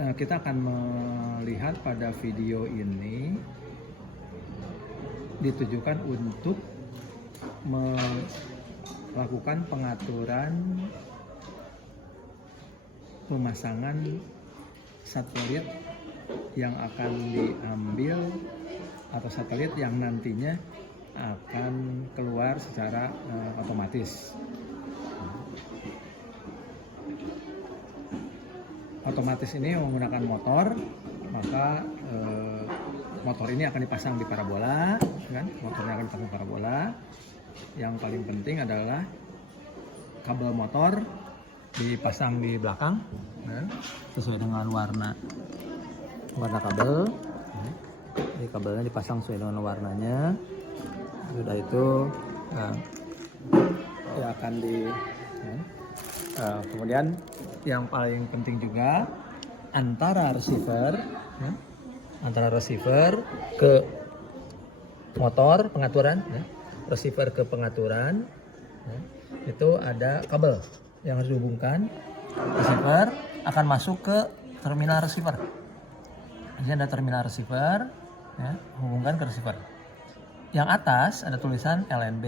kita akan melihat pada video ini ditujukan untuk melakukan pengaturan pemasangan satelit yang akan diambil atau satelit yang nantinya akan keluar secara otomatis. Otomatis ini menggunakan motor, maka motor ini akan dipasang di parabola, kan? Motornya akan dipasang di parabola. Yang paling penting adalah kabel motor dipasang di belakang, kan? Sesuai dengan warna kabel. Jadi kabelnya dipasang sesuai dengan warnanya. Sudah itu ya akan kemudian yang paling penting juga antara receiver ke motor pengaturan, receiver ke pengaturan, itu ada kabel yang harus dihubungkan. Receiver akan masuk ke terminal receiver. Ini ada terminal receiver, hubungkan ke receiver. Yang atas ada tulisan LNB.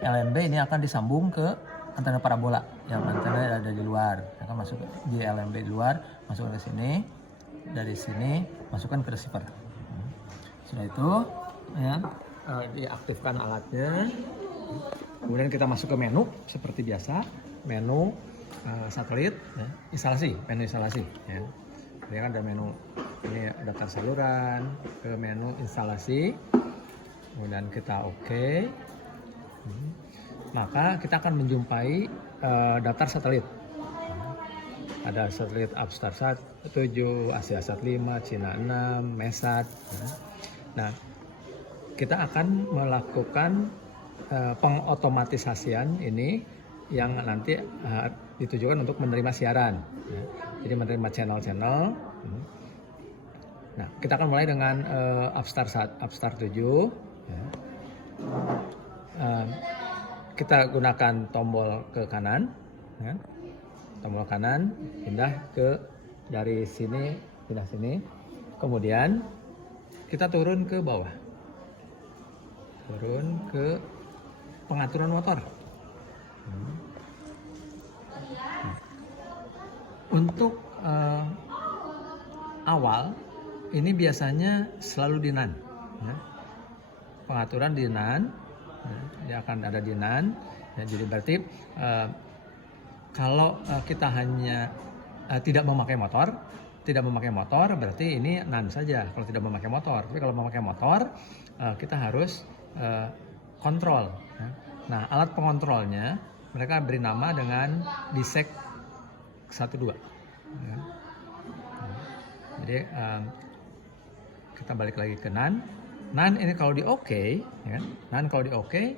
LNB ini akan disambung ke antena parabola yang antena ada di luar, akan masuk di LNB di luar, masukkan ke sini, dari sini masukkan ke receiver. Sudah itu diaktifkan alatnya, kemudian kita masuk ke menu seperti biasa, menu satelit, instalasi, menu instalasi. Ini kan ada menu ini daftar saluran, ke menu instalasi, kemudian kita oke. Maka kita akan menjumpai daftar satelit. Ada satelit Upstar 7, Asiasat 5, Cina 6, Mesat. Nah, kita akan melakukan pengotomatisasian ini yang nanti ditujukan untuk menerima siaran. Jadi menerima channel-channel. Nah, kita akan mulai dengan Upstar 7. Kita gunakan tombol ke kanan, tombol kanan pindah ke dari sini, pindah sini, kemudian kita turun ke bawah, turun ke pengaturan motor. Untuk awal ini biasanya selalu di NAN, pengaturan di NAN. Dia akan ada di NAN, jadi berarti kalau kita hanya tidak memakai motor berarti ini NAN saja kalau tidak memakai motor. Tapi kalau memakai motor kita harus kontrol. Nah, alat pengontrolnya mereka beri nama dengan DISEC 12. Jadi kita balik lagi ke NAN. NAN ini kalau di OK, NAN kalau di OK,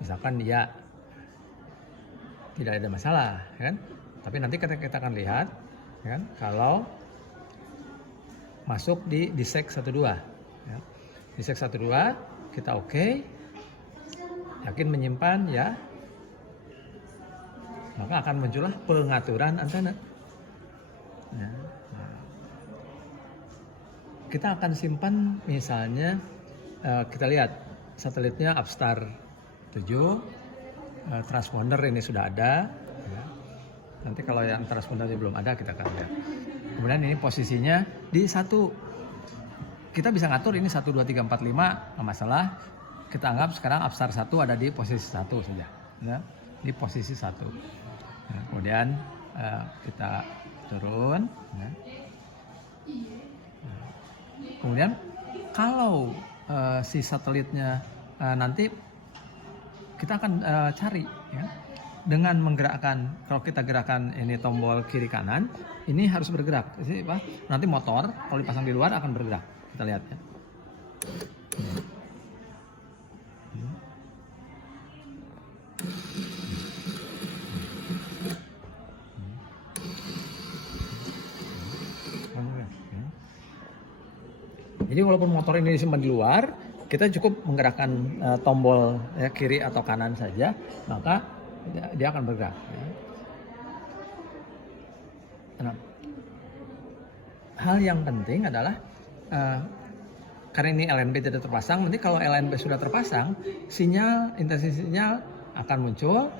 misalkan dia tidak ada masalah, kan? Tapi nanti kita akan lihat, kalau masuk di DISEC 12, DISEC 12 kita OK, yakin menyimpan maka akan muncullah pengaturan antena. Kita akan simpan misalnya, kita lihat satelitnya Upstar 7, transponder ini sudah ada. Nanti kalau yang transpondernya belum ada kita akan lihat. Kemudian ini posisinya di 1. Kita bisa ngatur ini 1, 2, 3, 4, 5, nggak masalah. Kita anggap sekarang Upstar 1 ada di posisi 1 saja. Di posisi 1. Kemudian kita turun. Kemudian kalau si satelitnya nanti kita akan cari dengan menggerakkan, kalau kita gerakan ini tombol kiri kanan, ini harus bergerak. Nanti motor kalau dipasang di luar akan bergerak. Kita lihat ya. Jadi walaupun motor ini disimpan di luar, kita cukup menggerakkan tombol kiri atau kanan saja, maka dia akan bergerak. Nah, hal yang penting adalah karena ini LNB tidak terpasang, nanti kalau LNB sudah terpasang, intensitas sinyal akan muncul,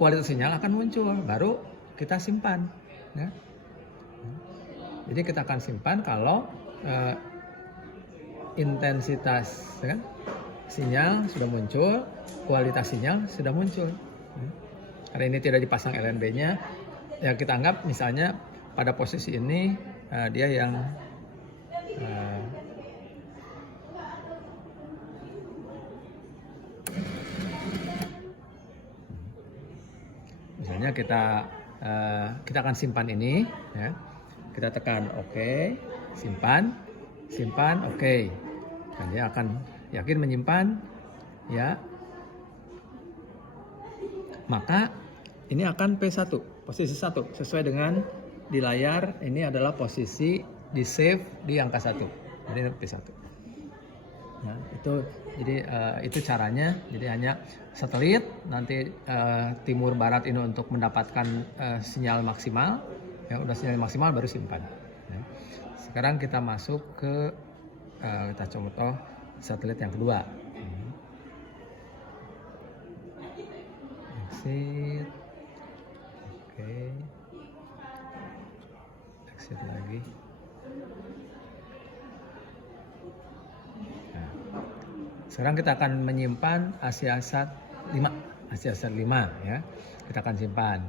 kualitas sinyal akan muncul, baru kita simpan. Ya. Jadi kita akan simpan kalau intensitas ya, sinyal sudah muncul, kualitas sinyal sudah muncul. Karena ini tidak dipasang LNB-nya, ya kita anggap misalnya pada posisi ini dia yang misalnya kita akan simpan ini, ya. Kita tekan OK, simpan, OK. Dan dia akan yakin menyimpan, ya. Maka ini akan P1, posisi 1, sesuai dengan di layar ini adalah posisi di save di angka 1. Jadi P1. Nah, itu caranya. Jadi hanya satelit nanti timur barat ini untuk mendapatkan sinyal maksimal. Ya, udah sinyal maksimal baru simpan. Ya. Sekarang kita masuk ke kita contoh satelit yang kedua. Exit. Oke. Exit lagi. Sekarang kita akan menyimpan AsiaSat 5 ya. Kita akan simpan.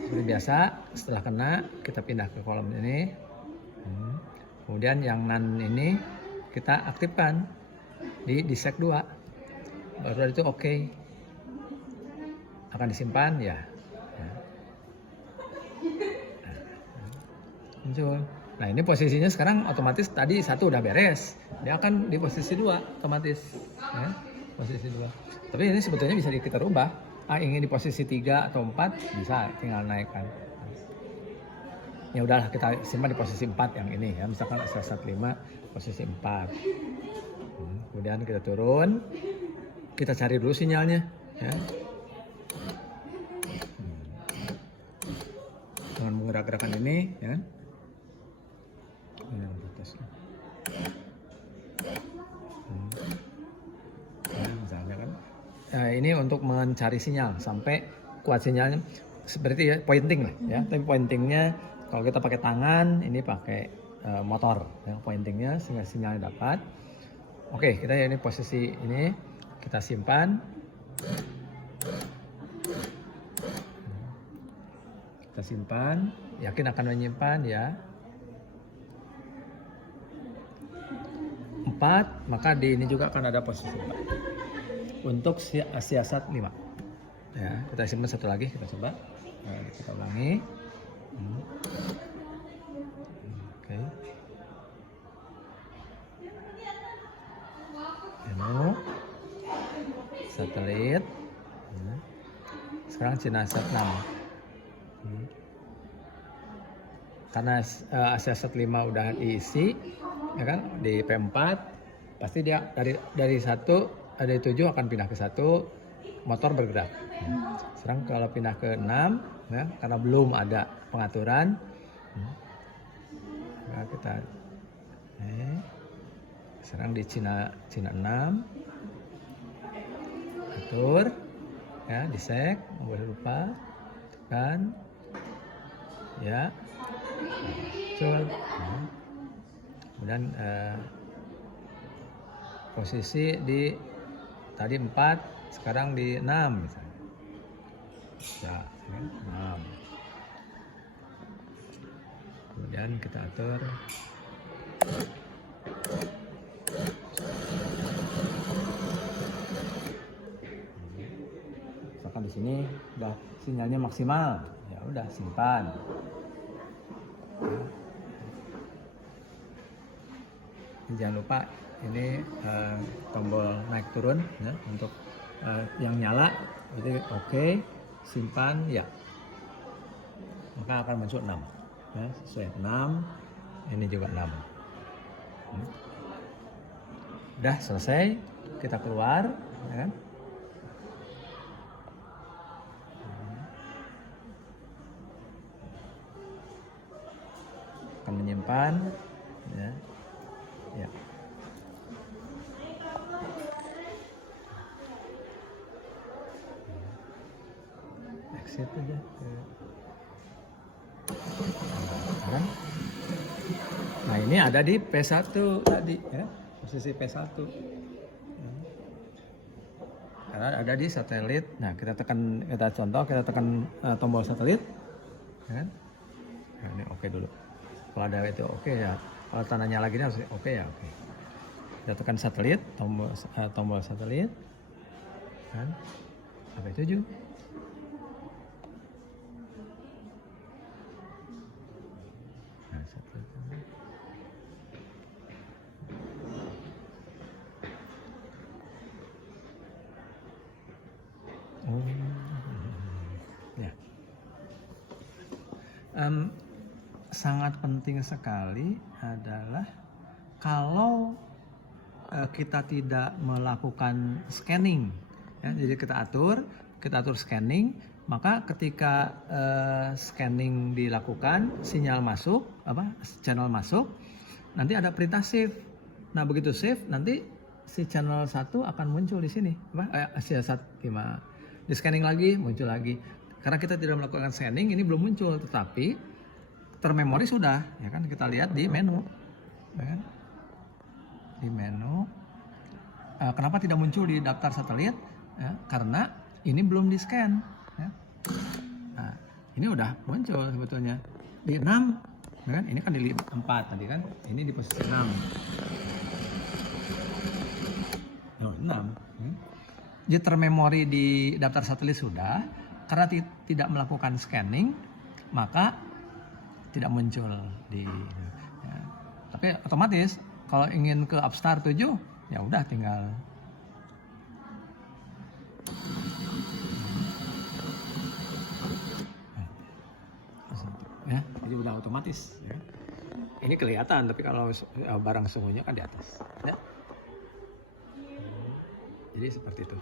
Seperti biasa, setelah kena kita pindah ke kolom ini. Kemudian yang NaN ini kita aktifkan di sec 2. Baru itu OK. Akan disimpan ya. Muncul. Nah, ini posisinya sekarang otomatis tadi 1 udah beres. Dia akan di posisi 2 otomatis. Ya, posisi 2. Tapi ini sebetulnya bisa kita rubah. Ingin di posisi 3 atau 4 bisa tinggal naikkan. Ya udahlah kita simpan di posisi 4 yang ini ya. Misalkan AsiaSat 5 posisi 4. Kemudian kita turun. Kita cari dulu sinyalnya ya. Dengan menggerak-gerakan ini ya. Ini yang batas. Misalnya kan. Nah, ini untuk mencari sinyal sampai kuat sinyalnya seperti ya pointing lah ya. Tapi pointingnya kalau kita pakai tangan, ini pakai motor ya, pointingnya sehingga sinyalnya dapat. Oke, kita ini posisi ini kita simpan. Kita simpan, yakin akan menyimpan ya. 4, maka di ini juga akan ada posisi 4 untuk AsiaSat 5 ya. Kita simpan satu lagi, kita coba kita ulangi. Oke. Menu satelit. Sekarang CinaSat 6. Karena AsiaSat 5 udah diisi ya kan di P4, pasti dia dari 7 akan pindah ke 1, motor bergerak. Sekarang kalau pindah ke 6 ya, karena belum ada pengaturan ya, kita sekarang di Cina 6 atur ya, di sec, boleh lupa kan ya. Kemudian posisi di tadi 4, sekarang di 6 misalnya. Ya, 6. Kemudian kita atur. Misalkan di sini udah sinyalnya maksimal, ya udah simpan. Jangan lupa ini tombol naik turun ya, untuk yang nyala. Jadi oke, simpan ya, maka akan muncul 6 ya, sesuai 6. Ini juga 6. Udah selesai, kita keluar ya. depan, ya. Ya. Exit aja. Kan? Nah ini ada di P1 tadi ya, posisi P1. Karena ada di satelit. Nah kita tekan tombol satelit, ya kan? Nah, ini oke dulu. Kalau ada itu oke ya. Kalau tandanya lagi ini harus oke ya oke. Kita tekan satelit, tombol satelit, kan? Sampai 7. Nah, satelit. Ya. Sangat penting sekali adalah kalau kita tidak melakukan scanning, ya, jadi kita atur scanning, maka ketika scanning dilakukan, sinyal masuk, channel masuk, nanti ada perintah save. Nah begitu save, nanti si channel 1 akan muncul di sini, di scanning lagi muncul lagi. Karena kita tidak melakukan scanning, ini belum muncul, tetapi termemori sudah, ya kan? Kita lihat di menu, ya kan? Di menu. Kenapa tidak muncul di daftar satelit? Ya, karena ini belum di scan. Ya. Nah, ini udah muncul sebetulnya di 6, ya kan? Ini kan di 4 tadi kan? Ini di posisi 6. Oh, 6. Jadi termemori di daftar satelit sudah, karena tidak melakukan scanning, maka tidak muncul di. Ya. Tapi otomatis kalau ingin ke Upstar 7, ya udah tinggal. Ya, jadi udah otomatis. Ya. Ini kelihatan, tapi kalau barang semuanya kan di atas. Ya. Jadi seperti itu.